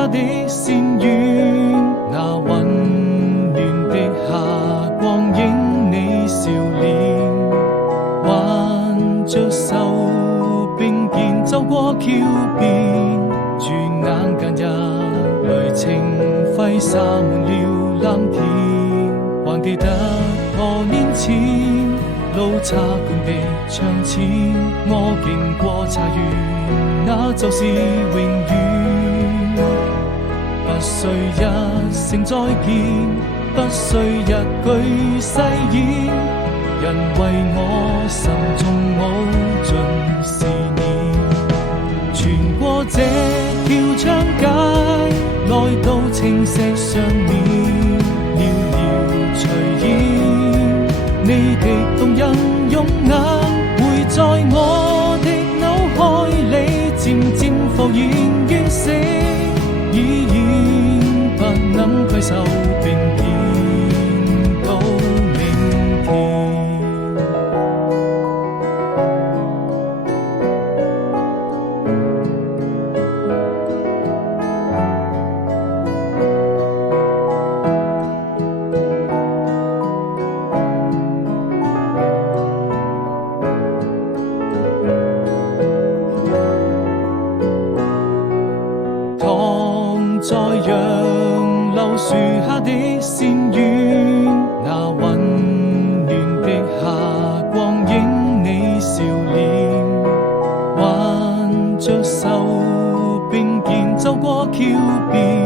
他的仙苑，那溫暖的夏光影你笑臉，挽着手並肩走過橋邊，轉眼間一縷情揮灑滿了藍天，還記得多年前路差館的窗前，我經過茶園，那就是永遠。不需一聲再見，不需一句誓言，人為我心中無盡思念。穿過這條長街，來到青石上面，遙遙隨煙，你的動人容顏會在我的腦海裡漸漸浮現完成，已然不能攜手並肩到明天。在楊柳樹下的仙苑，那溫暖的夏光影你笑臉，挽着手並肩走過橋邊，